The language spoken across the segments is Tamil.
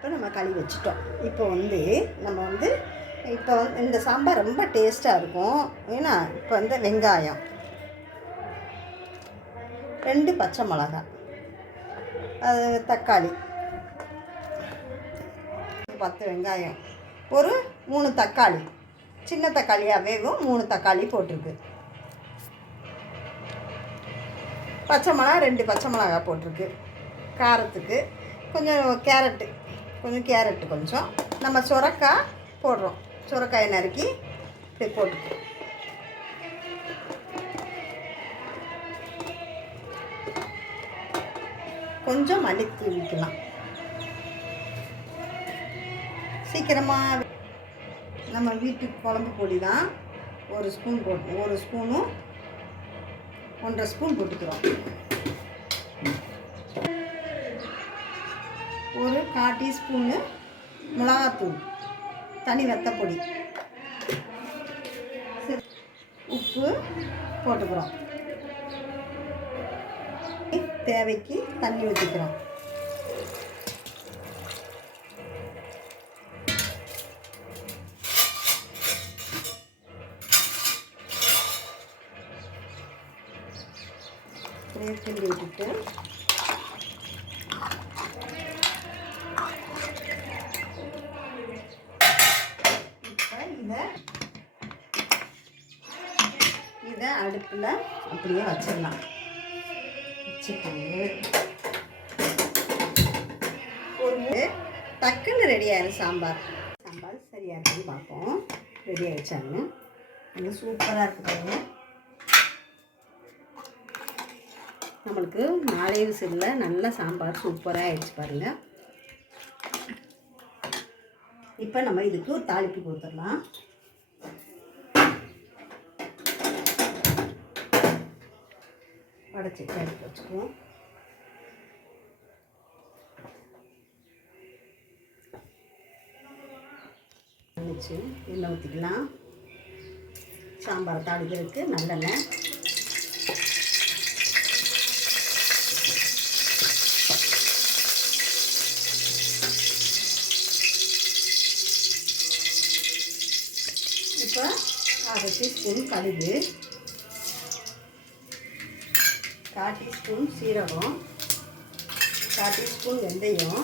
இப்போ நம்ம கழுவி வச்சுட்டோம். இப்போ இந்த சாம்பார் ரொம்ப டேஸ்ட்டாக இருக்கும். ஏன்னா இப்போ வெங்காயம் 2 பச்சை மிளகாய், தக்காளி 10 வெங்காயம், ஒரு 3 தக்காளி, சின்ன தக்காளியாக வேகும் 3 தக்காளி போட்டிருக்கு. பச்சை மிளகா 2 பச்சை மிளகா போட்டிருக்கு. காரத்துக்கு கொஞ்சம் கேரட்டு கொஞ்சம் நம்ம சுரக்காய் போடுறோம். சுரக்காயை நறுக்கி இப்படி போட்டு கொஞ்சம் மல்லித்தூ வைக்கலாம். சீக்கிரமாக நம்ம வீட்டு குழம்பு பொடி தான் ஒரு ஸ்பூனும் 1.5 ஸ்பூன் போட்டுக்கிறோம். ஒரு 1/4 டீஸ்பூனு மிளகாத்தூள், தனி வத்தப்பொடி, உப்பு போட்டுக்கிறோம். தேவைக்கு தண்ணி ஊற்றிக்கிறோம். கிண்டி விட்டுட்டு இதை அடுப்பில் அப்படியே வச்சிடலாம். ஒரு டக்குன்னு ரெடி ஆயிடும் சாம்பார். சரியாக இருக்குன்னு பார்ப்போம். ரெடி ஆகிடுச்சாங்க. அது சூப்பராக இருக்குதுங்க. நம்மளுக்கு 4 விசிலில் நல்ல சாம்பார் சூப்பராக ஆகிடுச்சு பாருங்கள். இப்போ நம்ம இதுக்கு ஒரு தாளிப்பு கொடுத்துடலாம். வடைச்சி எடுத்து வச்சுக்குவோம். வச்சு எண்ணெய் ஊற்றிக்கலாம். சாம்பார் தாளிக்கிறதுக்கு நல்லெண்ணெய், இப்போ 1/2 டீஸ்பூன் கடுகு, 1/4 டீஸ்பூன் சீரகம், 1/4 டீஸ்பூன் வெந்தயம்,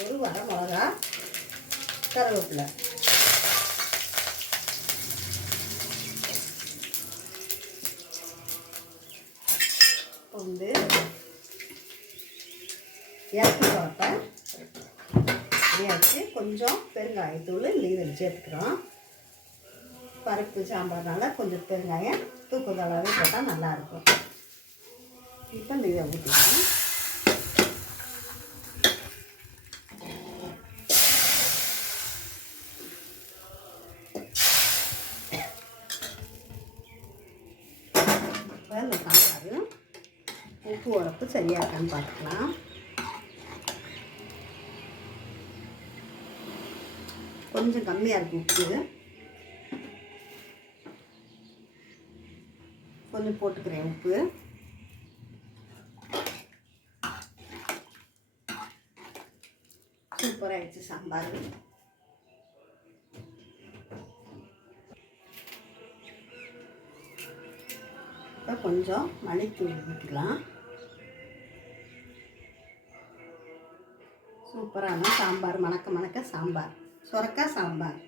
ஒரு வரமிளகா, கருவேப்பிலை, இறக்கி பார்ப்பேன். வச்சு கொஞ்சம் பெருங்காயத்தூள் நீர் சேர்த்துக்கிறோம். பருப்பு சாம்பார்னால கொஞ்சம் பெருங்காயம் தூக்குற அளவு போட்டால் நல்லாயிருக்கும். இப்போ இதை ஊற்றிக்கலாம். இப்போ இந்த சாம்பார் உப்பு உரப்பு சரியாக இருக்கான்னு பார்த்துக்கலாம். கொஞ்சம் கம்மியாக இருக்கும் உப்பு, கொஞ்சம் போட்டுக்கிறேன் உப்பு. சூப்பராகிடுச்சு சாம்பார். இப்போ கொஞ்சம் மல்லித்தூள் ஊற்றிக்கலாம். சூப்பரான சாம்பார், மணக்க சாம்பார், சுரக்காய் சாம்பார்.